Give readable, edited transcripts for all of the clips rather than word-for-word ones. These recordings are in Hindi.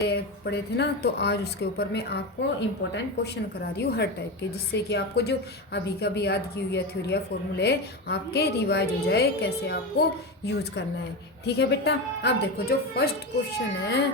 पढ़े थे ना, तो आज उसके ऊपर मैं आपको इम्पोर्टेंट क्वेश्चन करा रही हूँ हर टाइप के, जिससे कि आपको जो अभी का भी याद की हुई है थ्योरी या फॉर्मूले आपके रिवाइज हो जाए कैसे आपको यूज करना है। ठीक है बेटा, अब देखो जो फर्स्ट क्वेश्चन है,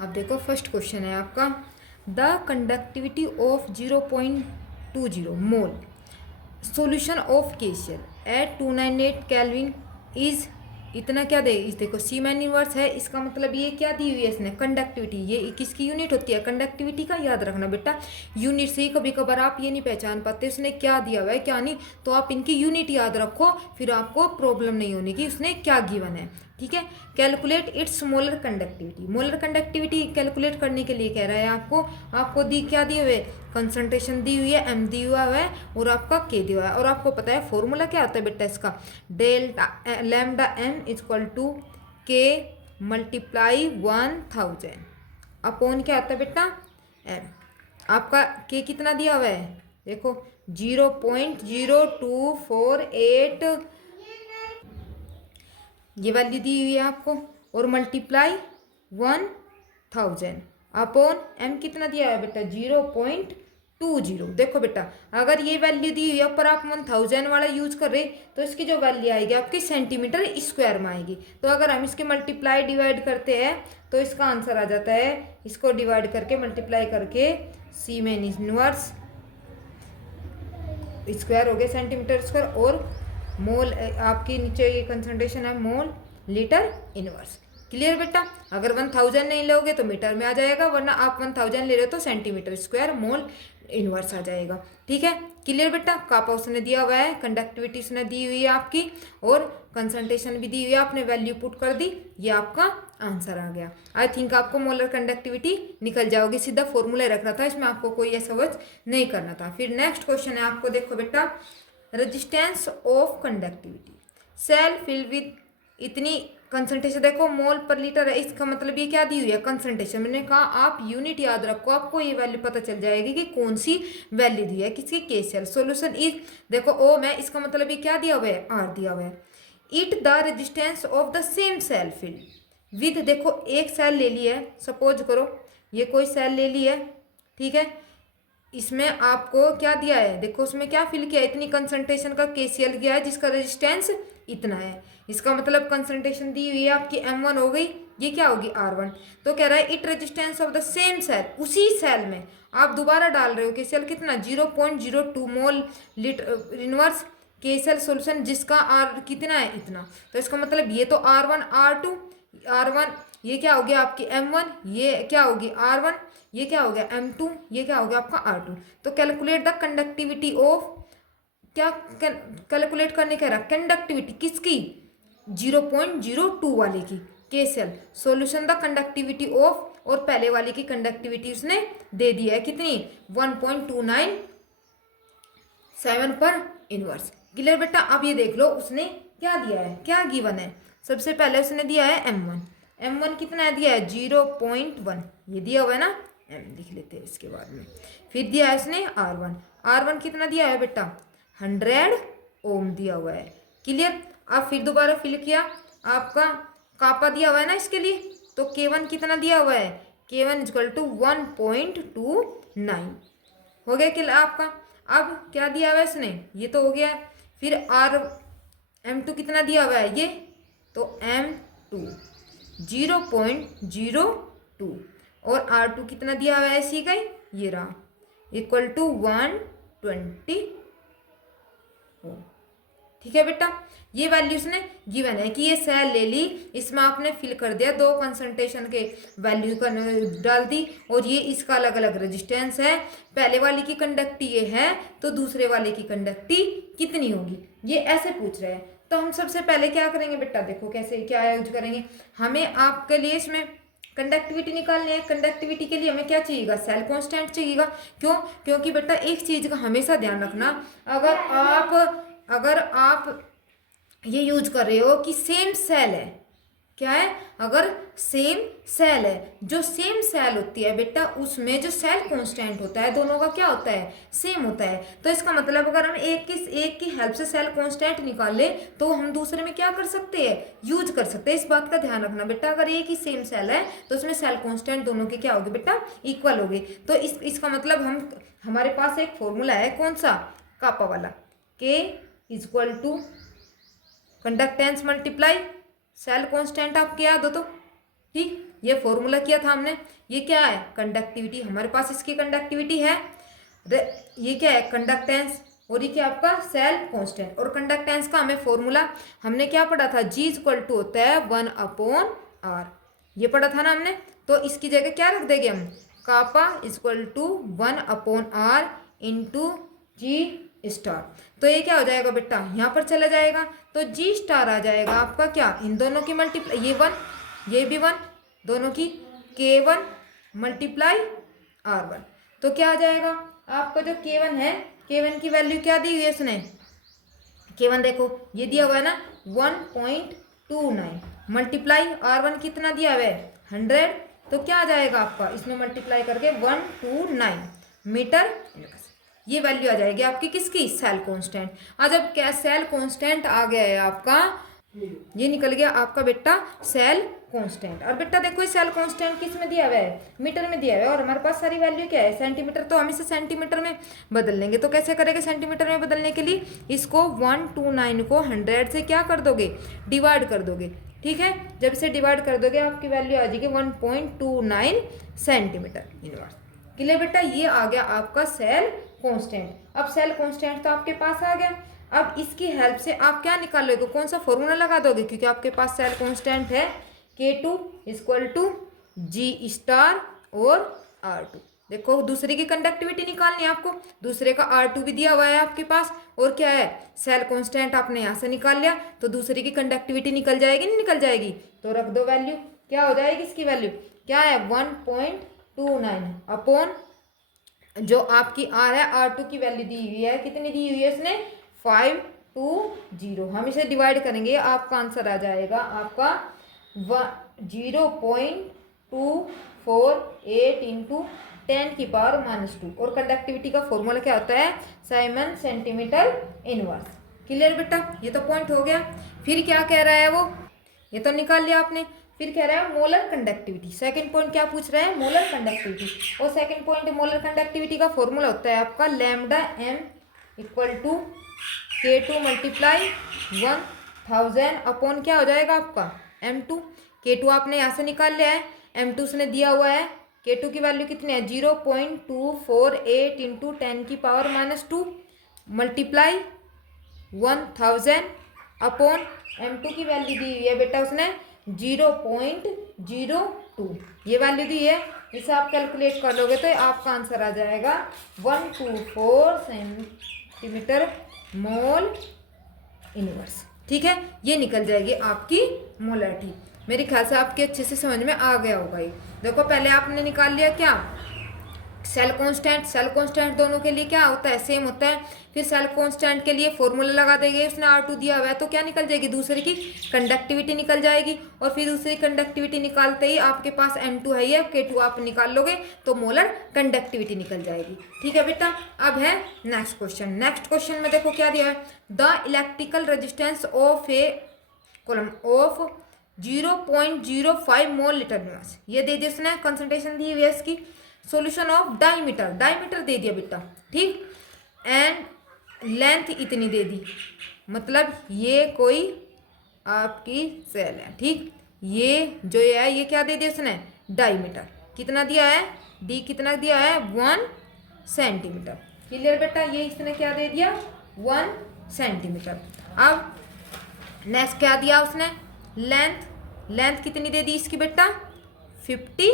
अब देखो फर्स्ट क्वेश्चन है आपका, the conductivity of 0.20 mole solution of KCl at 298 kelvin is इतना क्या दे, इस देखो सीमेन इनवर्स है, इसका मतलब ये क्या दी हुई है इसने, कंडक्टिविटी। ये किसकी यूनिट होती है, कंडक्टिविटी का। याद रखना बेटा, यूनिट से ही कभी कभार आप ये नहीं पहचान पाते उसने क्या दिया हुआ है क्या नहीं, तो आप इनकी यूनिट याद रखो, फिर आपको प्रॉब्लम नहीं होने की उसने क्या गिवन है। ठीक है, calculate its molar conductivity. Molar conductivity calculate करने के लिए कह रहा है आपको दी क्या दी हुई है, कंसंट्रेशन दी हुई है, एम दी हुआ है और आपका के दिया हुआ है। और आपको पता है फॉर्मूला क्या होता है बेटा इसका, delta lambda M equal to K multiply 1000 upon क्या आता है बेटा एम। आपका के कितना दिया हुआ है, देखो 0.0248 ये वैल्यू दी हुई है आपको, और मल्टीप्लाई 1000 अपॉन एम कितना दिया है बेटा 0.20। देखो बेटा, अगर ये वैल्यू दी हुई है ऊपर आप 1000 वाला यूज कर रहे, तो इसकी जो वैल्यू आएगी आपकी सेंटीमीटर स्क्वायर में आएगी। तो अगर हम इसके मल्टीप्लाई डिवाइड करते हैं तो इसका आंसर आ जाता है, इसको डिवाइड करके मल्टीप्लाई करके सीमेन इनवर्स स्क्वायर हो गया सेंटीमीटर स्क्वायर, और मोल आपकी नीचे ये कंसंट्रेशन है मोल लीटर इनवर्स। क्लियर बेटा, अगर 1000 नहीं लोगे तो मीटर में आ जाएगा, वरना आप 1000 ले रहे हो तो सेंटीमीटर स्क्वायर मोल इनवर्स आ जाएगा। ठीक है, क्लियर बेटा। कापा उसने दिया हुआ है, कंडक्टिविटी उसने दी हुई है आपकी, और कंसंट्रेशन भी दी हुई है, आपने वैल्यू पुट कर दी, ये आपका आंसर आ गया। आई थिंक आपको मोलर कंडक्टिविटी निकल जाओगी, सीधा फॉर्मूला रख रहा था इसमें, आपको कोई ऐसा वर्क नहीं करना था। फिर नेक्स्ट क्वेश्चन है आपको, देखो बेटा, resistance of conductivity cell fill with इतनी कंसंट्रेशन, देखो मोल पर लीटर है, इसका मतलब ये क्या दी हुई है कंसंट्रेशन। मैंने कहा आप यूनिट याद रखो, आपको ये वैल्यू पता चल जाएगी कि कौन सी वैल्यू दी है किसकी, केसीएल। सॉल्यूशन इज, देखो ओ में, इसका मतलब ये क्या दिया हुआ है, आर दिया हुआ है। It the resistance of the same cell fill with, देखो एक सेल ले ली है, सपोज करो ये कोई सेल ले ली है, ठीक है, इसमें आपको क्या दिया है, देखो उसमें क्या फिल किया है, इतनी कंसंट्रेशन का केसीएल किया है जिसका रेजिस्टेंस इतना है। इसका मतलब कंसंट्रेशन दी हुई है आपकी M1 हो गई, ये क्या होगी R1। तो कह रहा है it resistance of the same cell, उसी सेल में आप दोबारा डाल रहे हो केसीएल कितना 0.02 mole litre inverse KCl solution, जिसका R कितना है इतना। तो इसका मतलब ये तो R1 R2 R1, ये क्या हो गया आपकी M1, ये क्या होगी R1, ये क्या हो गया M2, ये क्या हो गया आपका R2। तो कैलकुलेट द कंडक्टिविटी ऑफ, क्या कैलकुलेट करने कह रहा है, कंडक्टिविटी किसकी 0.02 वाले की, KCL solution the conductivity of, और पहले वाले की कंडक्टिविटी उसने दे दी है कितनी 1.297 पर इनवर्स। क्लियर बेटा, अब ये देख लो उसने क्या दिया है, क्या गिवन है। सबसे पहले उसने दिया है M1 कितना दिया है 0.1, ये दिया हुआ है ना, M लिख लेते हैं इसके बाद में। फिर दिया है उसने R1 कितना दिया है बेटा 100 ओम दिया हुआ है। क्लियर, अब फिर दोबारा फिल किया, आपका कापा दिया हुआ है ना इसके लिए, तो K1 कितना दिया हुआ है, K1 इक्वल टू 1.29 हो गया कि आपका। अब क्या दिया हुआ है इसने, ये तो हो गया। फिर M2 कितना दिया हुआ है, ये तो M2 0.02, और R2 कितना दिया हुआ है इसी का ही, ये रहा इक्वल टू 120। ठीक है बेटा, ये वैल्यूज ने गिवन है कि ये सेल ले ली, इसमें आपने फिल कर दिया, दो कंसंट्रेशन के वैल्यू का डाल दी, और ये इसका अलग अलग रेजिस्टेंस है, पहले वाले की कंडक्टी ये है तो दूसरे वाले की कंडक्टी कितनी होगी, ये ऐसे पूछ रहे हैं। तो हम सबसे पहले क्या करेंगे बेटा, देखो कैसे क्या यूज करेंगे, हमें आपके लिए इसमें कंडक्टिविटी निकालनी है। कंडक्टिविटी के लिए हमें क्या चाहिएगा, सेल कांस्टेंट चाहिएगा। क्यों, क्योंकि बेटा एक चीज का हमेशा ध्यान रखना, अगर आप ये यूज कर रहे हो कि सेम सेल है, क्या है, अगर सेम सेल है, जो सेम सेल होती है बेटा उसमें जो सेल कांस्टेंट होता है दोनों का क्या होता है, सेम होता है। तो इसका मतलब अगर हम एक की हेल्प से सेल कांस्टेंट निकाले तो हम दूसरे में क्या कर सकते हैं, यूज कर सकते हैं। इस बात का ध्यान रखना बेटा, अगर एक ही सेम सेल है तो उसमें सेल कांस्टेंट दोनों के क्या होगी बेटा, इक्वल होगी। तो इसका मतलब हमारे पास एक फॉर्मूला है, कौन सा, कापा वाला, K equal to conductance multiply cell constant, आपके याद हो तो ठीक, ये फॉर्मूला किया था हमने। ये क्या है, कंडक्टिविटी, हमारे पास इसकी कंडक्टिविटी है। ये क्या है, कंडक्टेंस, और ये क्या आपका सेल कांस्टेंट। और कंडक्टेंस का हमें फॉर्मूला हमने क्या पढ़ा था, G इक्वल टू होता है 1/r, ये पढ़ा था ना हमने। तो इसकी जगह क्या रख देंगे हम, kappa equal to 1/r into G star. तो ये क्या हो जाएगा बेटा, यहाँ पर चला जाएगा तो G स्टार आ जाएगा आपका क्या, इन दोनों की मल्टीप्लाई, ये 1 ये भी 1, दोनों की K1 मल्टीप्लाई R1। तो क्या आ जाएगा आपका, जो K1 है, K1 की वैल्यू क्या दी हुई है इसने, K1 देखो ये दिया हुआ है ना 1.29 मल्टीप्लाई R1 कितना दिया हुआ है 100। तो क्या आ जाएगा आपका, इसमें मल्टीप्लाई करके 129 मीटर, ये वैल्यू आ जाएगी आपकी किसकी, सेल कांस्टेंट। आज अब क्या सेल कांस्टेंट आ गया है आपका, ये निकल गया आपका बेटा सेल कांस्टेंट। और बेटा देखो ये सेल कांस्टेंट किस में दिया हुआ है, मीटर में दिया हुआ है, और हमारे पास सारी वैल्यू क्या है, सेंटीमीटर। तो हम इसे सेंटीमीटर में बदल लेंगे। तो कैसे करेंगे सेंटीमीटर में बदलने के लिए, इसको 129 को 100 से क्या कर दोगे, डिवाइड कर दोगे। ठीक है, जब इसे डिवाइड कर दोगे आपकी वैल्यू आ जाएगी 1.29 सेंटीमीटर इनवर्स। क्लियर बेटा, ये आ गया आपका सेल कांस्टेंट। अब सेल कांस्टेंट तो आपके पास आ गया। अब इसकी हेल्प से आप क्या निकालोगे, कौन सा फॉर्मूला लगा दोगे, क्योंकि आपके पास सेल कांस्टेंट है K2 equal to G star और R2। देखो दूसरे की कंडक्टिविटी निकालनी है आपको, दूसरे का R2 भी दिया हुआ है आपके पास, और क्या है सेल कांस्टेंट आपने यहाँ से निकाल लिया, तो दूसरे की कंडक्टिविटी निकल जाएगी, नहीं निकल जाएगी, तो रख दो वैल्यू, क्या हो जाएगी इसकी वैल्यू, क्या है 1.29 अपॉन जो आपकी R है, R2 की वैल्यू दी हुई है, कितनी दी हुई है इसने 520। हम इसे डिवाइड करेंगे, आपका आंसर आ जाएगा आपका 0.248 इंटू 10⁻²। और कंडक्टिविटी का फॉर्मूला क्या होता है, साइमन सेंटीमीटर इनवर्स। क्लियर बेटा, ये तो पॉइंट हो गया। फिर क्या कह रहा है वो, ये तो निकाल लिया आपने। फिर कह रहा है मोलर कंडक्टिविटी, सेकंड पॉइंट क्या पूछ रहा है, मोलर कंडक्टिविटी। और सेकंड पॉइंट मोलर कंडक्टिविटी का फॉर्मूला होता है आपका lambda m equal to K2 multiply 1000 upon क्या हो जाएगा आपका M2। K2 आपने यहाँ से निकाल लिया है, M2 उसने दिया हुआ है, K2 की वैल्यू कितनी है 0.248 इंटू 10⁻² मल्टीप्लाई 1000 अपॉन M2 की वैल्यू दी हुई है बेटा उसने 0.02, ये वैल्यू दी है। इसे आप कैलकुलेट कर लोगे तो आपका आंसर आ जाएगा 124 सेंटीमीटर मोल इनवर्स। ठीक है, ये निकल जाएगी आपकी मोलरिटी। मेरे ख्याल से आपके अच्छे से समझ में आ गया होगा ये। देखो पहले आपने निकाल लिया क्या, सेल कांस्टेंट। सेल कांस्टेंट दोनों के लिए क्या होता है, सेम होता है। फिर सेल कांस्टेंट के लिए फॉर्मूला लगा देंगे, उसने R2 दिया हुआ है तो क्या निकल जाएगी, दूसरे की कंडक्टिविटी निकल जाएगी। और फिर दूसरी कंडक्टिविटी निकालते ही आपके पास M2 है, ये K2 आप निकाल लोगे तो मोलर कंडक्टिविटी निकल जाएगी। ठीक है बेटा, अब है नेक्स्ट क्वेश्चन। नेक्स्ट क्वेश्चन में देखो क्या दिया है, the electrical resistance of a column of 0.05 mole litre mass, ये दे दिया उसने, कंसंट्रेशन दी हुई है इसकी। सॉल्यूशन ऑफ डायमीटर, डायमीटर दे दिया बेटा, ठीक, एंड लेंथ इतनी दे दी, मतलब ये कोई आपकी सेल है, ठीक। ये जो है ये क्या दे दिया उसने, डायमीटर कितना दिया है, डी कितना दिया है 1 सेंटीमीटर। क्लियर बेटा, ये इसने क्या दे दिया 1 सेंटीमीटर। अब नेक्स्ट क्या दिया उसने, लेंथ, लेंथ कितनी दे दी इसकी बेटा 50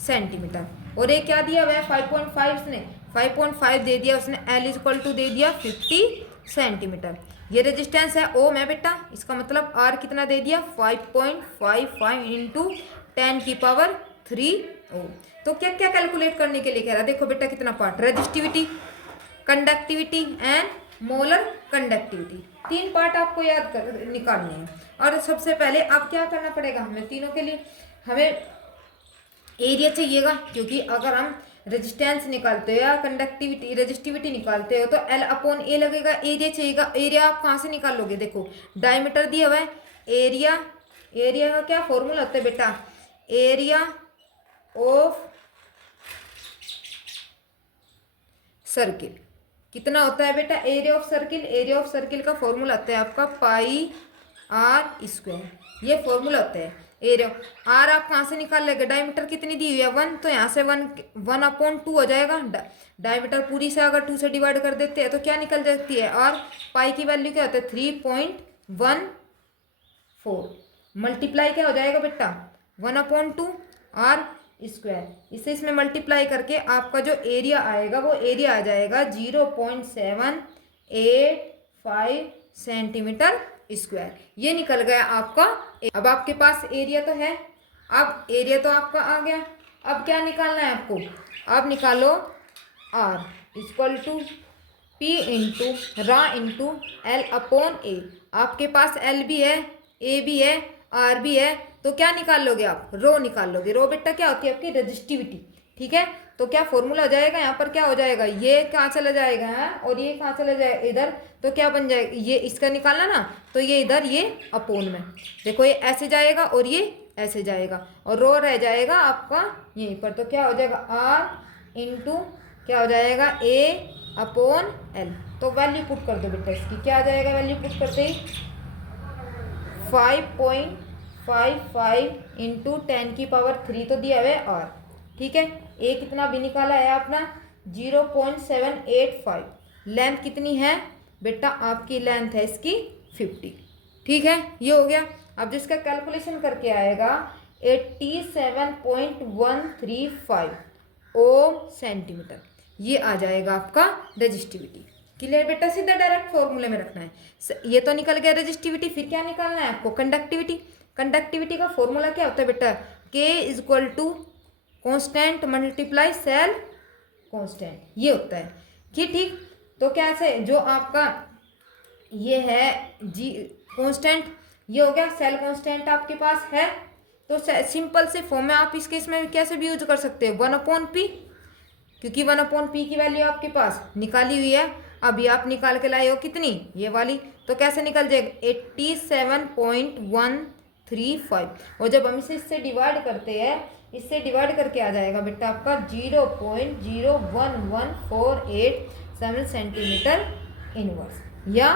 सेंटीमीटर। और ये क्या दिया हुआ है 5.5, उसने 5.5 दे दिया उसने, L इक्वल टू दे दिया 50 सेंटीमीटर। ये रेजिस्टेंस है ओम है बेटा, इसका मतलब R कितना दे दिया 5.55 इंटू 10⁻³ ओम। तो क्या क्या कैलकुलेट करने के लिए कह रहा है, देखो बेटा कितना part, resistivity, conductivity and molar conductivity. तीन पार्ट आपको याद कर निकालने हैं। और सबसे पहले अब क्या करना पड़ेगा हमें तीनों के लिए, हमें एरिया चाहिएगा, क्योंकि अगर हम रेजिस्टेंस निकालते हो या कंडक्टिविटी रेजिस्टिविटी निकालते हो तो L अपॉन ए लगेगा, एरिया चाहिएगा। एरिया आप कहाँ से निकालोगे, देखो डायमीटर दिया हुआ है, एरिया, एरिया का क्या फॉर्मूला होता है बेटा, एरिया ऑफ सर्किल। कितना होता है बेटा area of circle, area of circle का फॉर्मूला होता है आपका पाई आर स्क्वायर, ये फॉर्मूला होता है एरिया। आर आप कहाँ से निकाल लेंगे, डायमीटर कितनी दी हुई है 1, तो यहाँ से 1/2 हो जाएगा। डायमीटर पूरी से अगर 2 से डिवाइड कर देते हैं तो क्या निकल जाती है, और पाई की वैल्यू क्या होता है 3.14, मल्टीप्लाई क्या हो जाएगा बेटा 1/2 आर स्क्वायर। इसे इसमें मल्टीप्लाई करके आपका जो एरिया आएगा वो एरिया आ जाएगा 0.785 सेंटीमीटर स्क्वायर, ये निकल गया आपका। अब आपके पास एरिया तो है, अब एरिया तो आपका आ गया, अब क्या निकालना है आपको, अब निकालो R equal to P into rho into L upon A. आपके पास L भी है, A भी है, R भी है, तो क्या निकाल लोगे आप, रो निकाल लोगे। रो बेटा क्या होती है आपकी रेजिस्टिविटी, ठीक है। तो क्या फॉर्मूला हो जाएगा, यहाँ पर क्या हो जाएगा, ये कहाँ चला जाएगा है और ये कहाँ चला जाएगा इधर, तो क्या बन जाएगा, ये इसका निकालना ना, तो ये इधर ये अपोन में, देखो ये ऐसे जाएगा और ये ऐसे जाएगा और रो रह जाएगा आपका यहीं पर। तो क्या हो जाएगा R इंटू क्या हो जाएगा A अपॉन L। तो वैल्यू पुट कर दो बेटा इसकी, क्या आ जाएगा वैल्यू पुट करते ही 5.55 इंटू 10⁻³ तो दिया हुआ है R, ठीक है। ए कितना भी निकाला है आपने 0.785। लेंथ कितनी है बेटा, आपकी लेंथ है इसकी 50, ठीक है, ये हो गया। अब जिसका कैलकुलेशन करके आएगा 87.135 ओम सेंटीमीटर, ये आ जाएगा आपका रेजिस्टिविटी। क्लियर बेटा, सीधा डायरेक्ट फॉर्मूले में रखना है। ये तो निकल गया रेजिस्टिविटी, फिर क्या निकालना है आपको कंडक्टिविटी। कंडक्टिविटी का फॉर्मूला क्या होता है बेटा, K equal to constant multiply cell constant, ये होता है कि ठीक। तो कैसे जो आपका ये है जी कांस्टेंट, ये हो गया सेल कांस्टेंट आपके पास है, तो सिंपल से फॉर्म में आप इसके इसमें कैसे भी यूज कर सकते हो 1/p, क्योंकि 1/p की वैल्यू आपके पास निकाली हुई है। अभी आप निकाल के लाए हो कितनी, ये वाली, तो कैसे निकल जाएगा 87.135, और जब हम इसे इससे डिवाइड करते हैं, इससे डिवाइड करके आ जाएगा बेटा आपका 0.01148 सेंटीमीटर इनवर्स या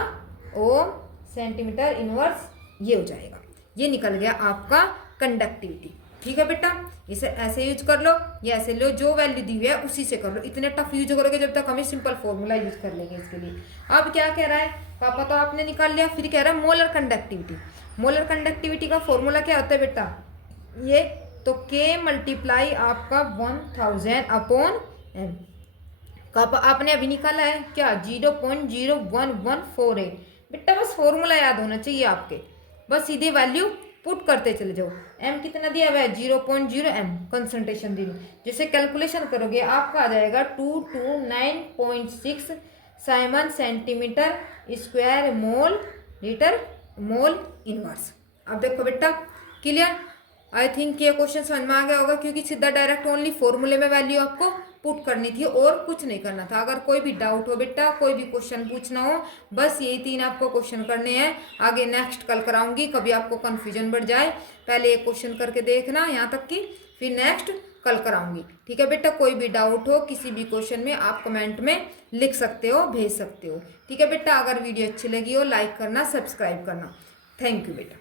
ओम सेंटीमीटर इनवर्स, ये हो जाएगा। ये निकल गया आपका कंडक्टिविटी, ठीक है बेटा। इसे ऐसे यूज कर लो या ऐसे लो, जो वैल्यू दी हुई है उसी से कर लो। इतने टफ यूज करोगे जब तक हमें सिंपल फॉर्मूला यूज कर लेंगे इसके लिए। अब क्या कह रहा है पापा, तो आपने निकाल लिया, फिर कह रहा है मोलर कंडक्टिविटी। मोलर कंडक्टिविटी का फॉर्मूला क्या होता है बेटा, ये तो K मल्टीप्लाई आपका 1000 अपॉन M का आपने अभी निकाला है क्या 0.01148। बेटा बस फॉर्मूला याद होना चाहिए आपके, बस सीधे वैल्यू पुट करते चले जाओ। M कितना दिया हुआ है 0.0 M कंसंट्रेशन दी, जैसे कैलकुलेशन करोगे आपका आ जाएगा 229.6 Simon centimetre square mole litre mole inverse. अब देखो बेटा क्लियर, आई थिंक ये क्वेश्चन समझ में आ गया होगा, क्योंकि सीधा डायरेक्ट ओनली फॉर्मूले में वैल्यू आपको पुट करनी थी और कुछ नहीं करना था। अगर कोई भी डाउट हो बेटा, कोई भी क्वेश्चन पूछना हो, बस यही 3 आपको क्वेश्चन करने हैं। आगे नेक्स्ट कल कराऊंगी, कभी आपको कन्फ्यूजन बढ़ जाए पहले एक क्वेश्चन करके देखना यहाँ तक की, फिर नेक्स्ट कल कराऊंगी, ठीक है बेटा। कोई भी डाउट हो किसी भी क्वेश्चन में आप कमेंट में लिख सकते हो, भेज सकते हो, ठीक है बेटा। अगर वीडियो अच्छी लगी हो लाइक करना, सब्सक्राइब करना। थैंक यू बेटा।